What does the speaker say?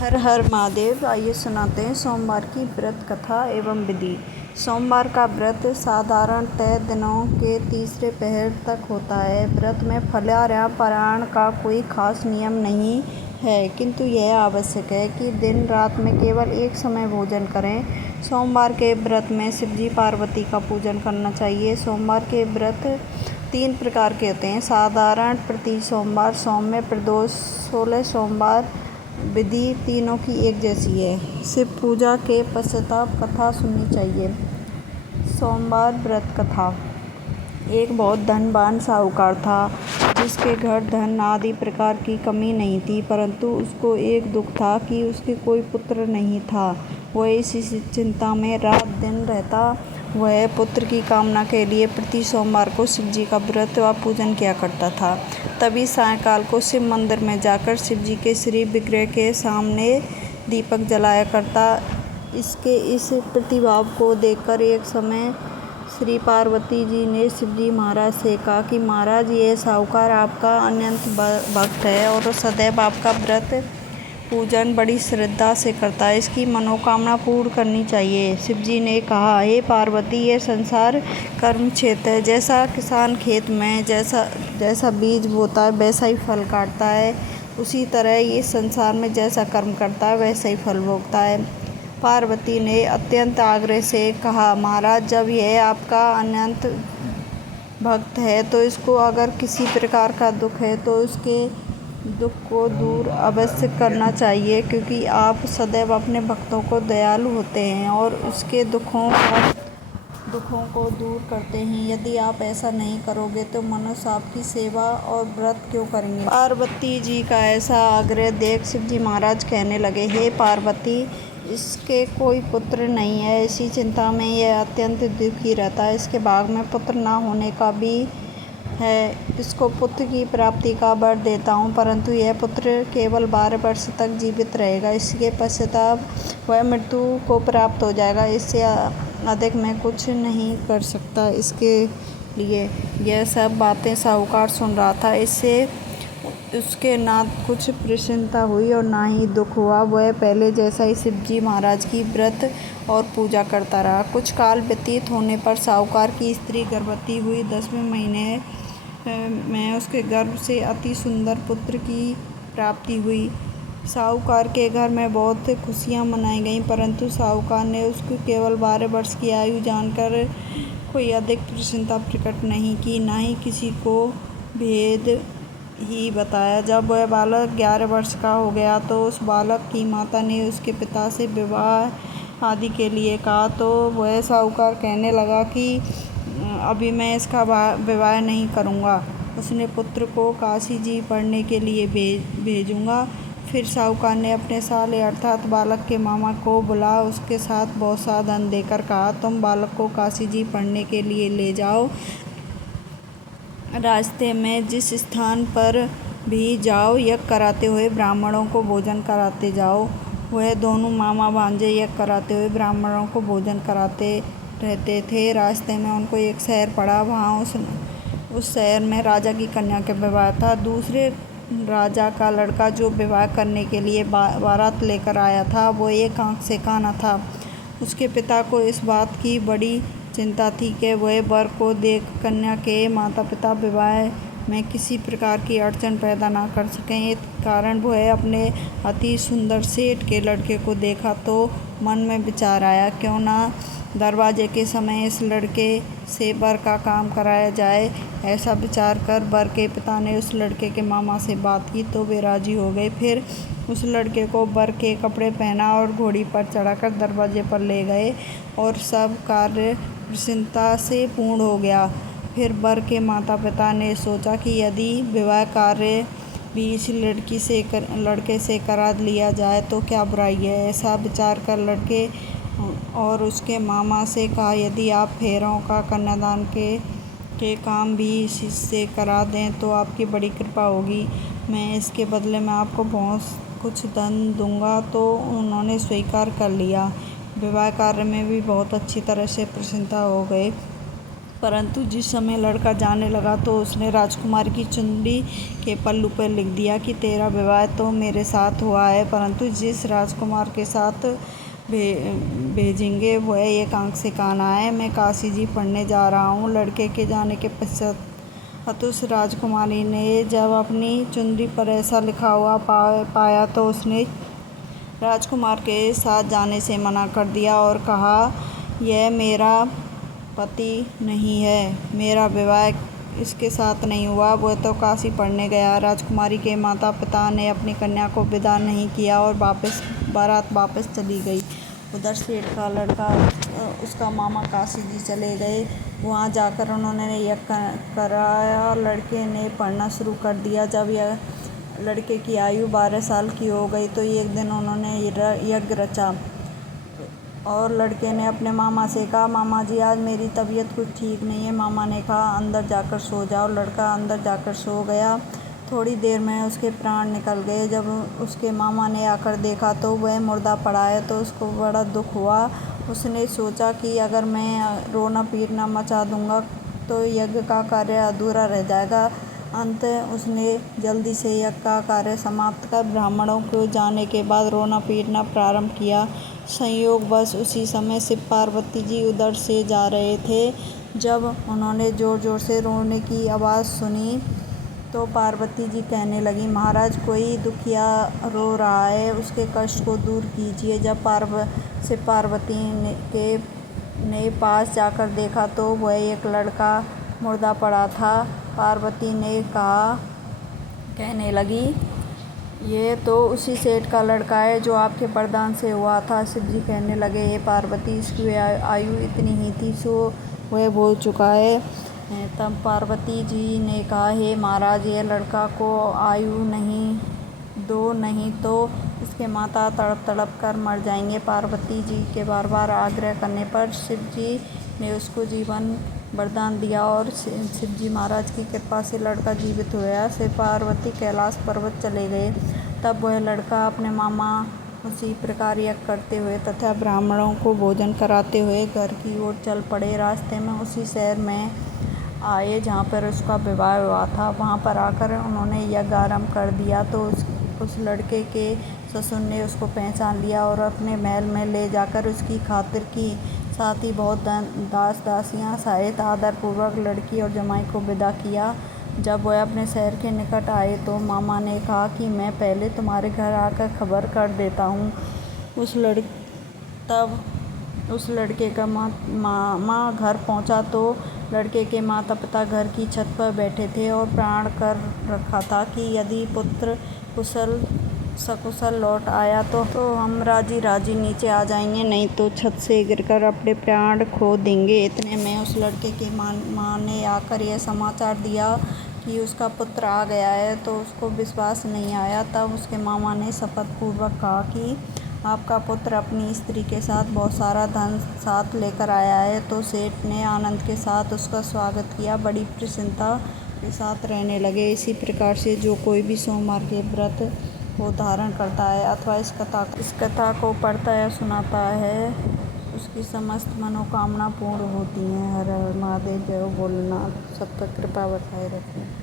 हर हर महादेव। आइए सुनाते हैं सोमवार की व्रत कथा एवं विधि। सोमवार का व्रत साधारणतः दिनों के तीसरे पहर तक होता है। व्रत में फलाहार पारायण का कोई खास नियम नहीं है, किंतु यह आवश्यक है कि दिन रात में केवल एक समय भोजन करें। सोमवार के व्रत में शिवजी पार्वती का पूजन करना चाहिए। सोमवार के व्रत 3 प्रकार के होते हैं: साधारण, प्रति सोमवार, सौम्य, प्रदोष। 16 सोमवार विधि तीनों की एक जैसी है। शिव पूजा के पश्चात कथा सुननी चाहिए। सोमवार व्रत कथा। एक बहुत धनवान साहूकार था, जिसके घर धन आदि प्रकार की कमी नहीं थी, परंतु उसको एक दुख था कि उसके कोई पुत्र नहीं था। वह इसी चिंता में रात दिन रहता। वह पुत्र की कामना के लिए प्रति सोमवार को शिवजी का व्रत व पूजन किया करता था। तभी सायंकाल को शिव मंदिर में जाकर शिवजी के श्री विग्रह के सामने दीपक जलाया करता। इसके इस प्रतिभाव को देखकर एक समय श्री पार्वती जी ने शिवजी महाराज से कहा कि महाराज, ये साहूकार आपका अनंत भक्त है और सदैव आपका व्रत पूजन बड़ी श्रद्धा से करता है। इसकी मनोकामना पूर्ण करनी चाहिए। शिवजी ने कहा, हे पार्वती, ये संसार कर्म क्षेत्र है। जैसा किसान खेत में जैसा बीज बोता है वैसा ही फल काटता है, उसी तरह ये संसार में जैसा कर्म करता है वैसा ही फल भोगता है। पार्वती ने अत्यंत आग्रह से कहा, महाराज, जब यह आपका अनंत भक्त है तो इसको अगर किसी प्रकार का दुख है तो उसके दुख को दूर अवश्य करना चाहिए, क्योंकि आप सदैव अपने भक्तों को दयालु होते हैं और उसके दुखों को दूर करते हैं। यदि आप ऐसा नहीं करोगे तो मनुष्य आपकी सेवा और व्रत क्यों करेंगे। पार्वती जी का ऐसा आग्रह देख शिवजी महाराज कहने लगे, हे पार्वती, इसके कोई पुत्र नहीं है। इसी चिंता में यह अत्यंत दुखी रहता है। इसके भाग में पुत्र न होने का भी है। इसको पुत्र की प्राप्ति का वर देता हूँ, परंतु यह पुत्र केवल 12 वर्ष तक जीवित रहेगा। इसके पश्चात वह मृत्यु को प्राप्त हो जाएगा। इससे अधिक मैं कुछ नहीं कर सकता इसके लिए। यह सब बातें साहूकार सुन रहा था। इससे उसके ना कुछ प्रसन्नता हुई और ना ही दुख हुआ। वह पहले जैसा ही शिवजी महाराज की व्रत और पूजा करता रहा। कुछ काल व्यतीत होने पर साहूकार की स्त्री गर्भवती हुई। 10वें महीने में उसके गर्भ से अति सुंदर पुत्र की प्राप्ति हुई। साहूकार के घर में बहुत खुशियां मनाई गईं, परंतु साहूकार ने उसको केवल 12 वर्ष की आयु जानकर कोई अधिक प्रसन्नता प्रकट नहीं की, ना ही किसी को भेद ही बताया। जब वह बालक 11 वर्ष का हो गया तो उस बालक की माता ने उसके पिता से विवाह आदि के लिए कहा, तो वह साहूकार कहने लगा कि अभी मैं इसका विवाह नहीं करूँगा। उसने पुत्र को काशी जी पढ़ने के लिए भेजूँगा। फिर साहूकार ने अपने साले अर्थात बालक के मामा को बुला उसके साथ बहुत सा धन देकर कहा, तुम बालक को काशी जी पढ़ने के लिए ले जाओ। रास्ते में जिस स्थान पर भी जाओ, यज्ञ कराते हुए ब्राह्मणों को भोजन कराते जाओ। वह दोनों मामा भांजे यज्ञ कराते हुए ब्राह्मणों को भोजन कराते रहते थे। रास्ते में उनको एक शहर पड़ा। वहाँ उस शहर में राजा की कन्या का विवाह था। दूसरे राजा का लड़का जो विवाह करने के लिए बारात लेकर आया था, वो एक आँख से काना था। उसके पिता को इस बात की बड़ी चिंता थी कि वह वर को देख कन्या के माता पिता विवाह में किसी प्रकार की अड़चन पैदा ना कर सकें। इस कारण वह अपने अति सुंदर सेठ के लड़के को देखा तो मन में विचार आया, क्यों ना दरवाजे के समय इस लड़के से वर का काम कराया जाए। ऐसा विचार कर वर के पिता ने उस लड़के के मामा से बात की तो वे राजी हो गए। फिर उस लड़के को वर के कपड़े पहना और घोड़ी पर चढ़ाकर दरवाजे पर ले गए और सब कार्य प्रसन्नता से पूर्ण हो गया। फिर वर के माता पिता ने सोचा कि यदि विवाह कार्य भी इस लड़के से करा लिया जाए तो क्या बुराई है। ऐसा विचार कर लड़के और उसके मामा से कहा, यदि आप फेरों का कन्यादान के काम भी इसी से करा दें तो आपकी बड़ी कृपा होगी। मैं इसके बदले में आपको बहुत कुछ धन दूंगा। तो उन्होंने स्वीकार कर लिया। विवाह कार्य में भी बहुत अच्छी तरह से प्रसन्नता हो गए। परंतु जिस समय लड़का जाने लगा तो उसने राजकुमार की चुंदी के पल्लू पर लिख दिया कि तेरा विवाह तो मेरे साथ हुआ है, परंतु जिस राजकुमार के साथ भेजेंगे वह एक आंख से काना है। मैं काशी जी पढ़ने जा रहा हूँ। लड़के के जाने के पश्चात उस राजकुमारी ने जब अपनी चुंदी पर ऐसा लिखा हुआ पाया तो उसने राजकुमार के साथ जाने से मना कर दिया और कहा, यह मेरा पति नहीं है, मेरा विवाह इसके साथ नहीं हुआ, वह तो काशी पढ़ने गया। राजकुमारी के माता पिता ने अपनी कन्या को विदा नहीं किया और बारात वापस चली गई। उधर सेठ का लड़का उसका मामा काशी जी चले गए। वहाँ जाकर उन्होंने यज्ञ कराया। लड़के ने पढ़ना शुरू कर दिया। जब यह लड़के की आयु 12 साल की हो गई तो एक दिन उन्होंने यज्ञ रचा और लड़के ने अपने मामा से कहा, मामा जी आज मेरी तबीयत कुछ ठीक नहीं है। मामा ने कहा, अंदर जाकर सो जाओ। लड़का अंदर जाकर सो गया। थोड़ी देर में उसके प्राण निकल गए। जब उसके मामा ने आकर देखा तो वह मुर्दा पड़ा है तो उसको बड़ा दुख हुआ। उसने सोचा कि अगर मैं रोना पीटना मचा दूंगा तो यज्ञ का कार्य अधूरा रह जाएगा। अंत उसने जल्दी से यज्ञ का कार्य समाप्त कर ब्राह्मणों को जाने के बाद रोना पीटना प्रारंभ किया। संयोगवश उसी समय शिव पार्वती जी उधर से जा रहे थे। जब उन्होंने जोर जोर से रोने की आवाज़ सुनी तो पार्वती जी कहने लगी, महाराज कोई दुखिया रो रहा है, उसके कष्ट को दूर कीजिए। जब शिव पार्वती ने पास जाकर देखा तो वह एक लड़का मुर्दा पड़ा था। पार्वती ने कहने लगी, ये तो उसी सेठ का लड़का है जो आपके वरदान से हुआ था। शिव जी कहने लगे, हे पार्वती इसकी आयु इतनी ही थी सो वह बोल चुका है। तब पार्वती जी ने कहा, हे महाराज ये लड़का को आयु नहीं तो इसके माता तड़प तड़प कर मर जाएंगे। पार्वती जी के बार बार आग्रह करने पर शिव जी ने उसको जीवन वरदान दिया और शिव जी महाराज की कृपा से लड़का जीवित हुआ। शिव पार्वती कैलाश पर्वत चले गए। तब वह लड़का अपने मामा उसी प्रकार यज्ञ करते हुए तथा ब्राह्मणों को भोजन कराते हुए घर की ओर चल पड़े। रास्ते में उसी शहर में आए जहाँ पर उसका विवाह हुआ था। वहाँ पर आकर उन्होंने यज्ञ आरम्भ कर दिया तो उस लड़के के ससुर ने उसको पहचान लिया और अपने महल में ले जाकर उसकी खातिर की। साथ ही बहुत दास दासियाँ सहित आदरपूर्वक लड़की और जमाई को विदा किया। जब वह अपने शहर के निकट आए तो मामा ने कहा कि मैं पहले तुम्हारे घर आकर खबर कर देता हूँ। तब उस लड़के का मामा घर पहुँचा तो लड़के के माता पिता घर की छत पर बैठे थे और प्राण कर रखा था कि यदि पुत्र सकुशल लौट आया तो हम राजी राजी नीचे आ जाएंगे, नहीं तो छत से गिरकर अपने प्राण खो देंगे। इतने में उस लड़के की माँ ने आकर यह समाचार दिया कि उसका पुत्र आ गया है तो उसको विश्वास नहीं आया। तब उसके मामा ने शपथ पूर्वक कहा कि आपका पुत्र अपनी स्त्री के साथ बहुत सारा धन साथ लेकर आया है। तो सेठ ने आनंद के साथ उसका स्वागत किया, बड़ी प्रसन्नता के साथ रहने लगे। इसी प्रकार से जो कोई भी सोमवार के व्रत को धारण करता है अथवा इस कथा को पढ़ता या सुनाता है उसकी समस्त मनोकामना पूर्ण होती हैं। हर हर महादेव, जय भोलेनाथ। सब पर कृपा बरसाए रखें।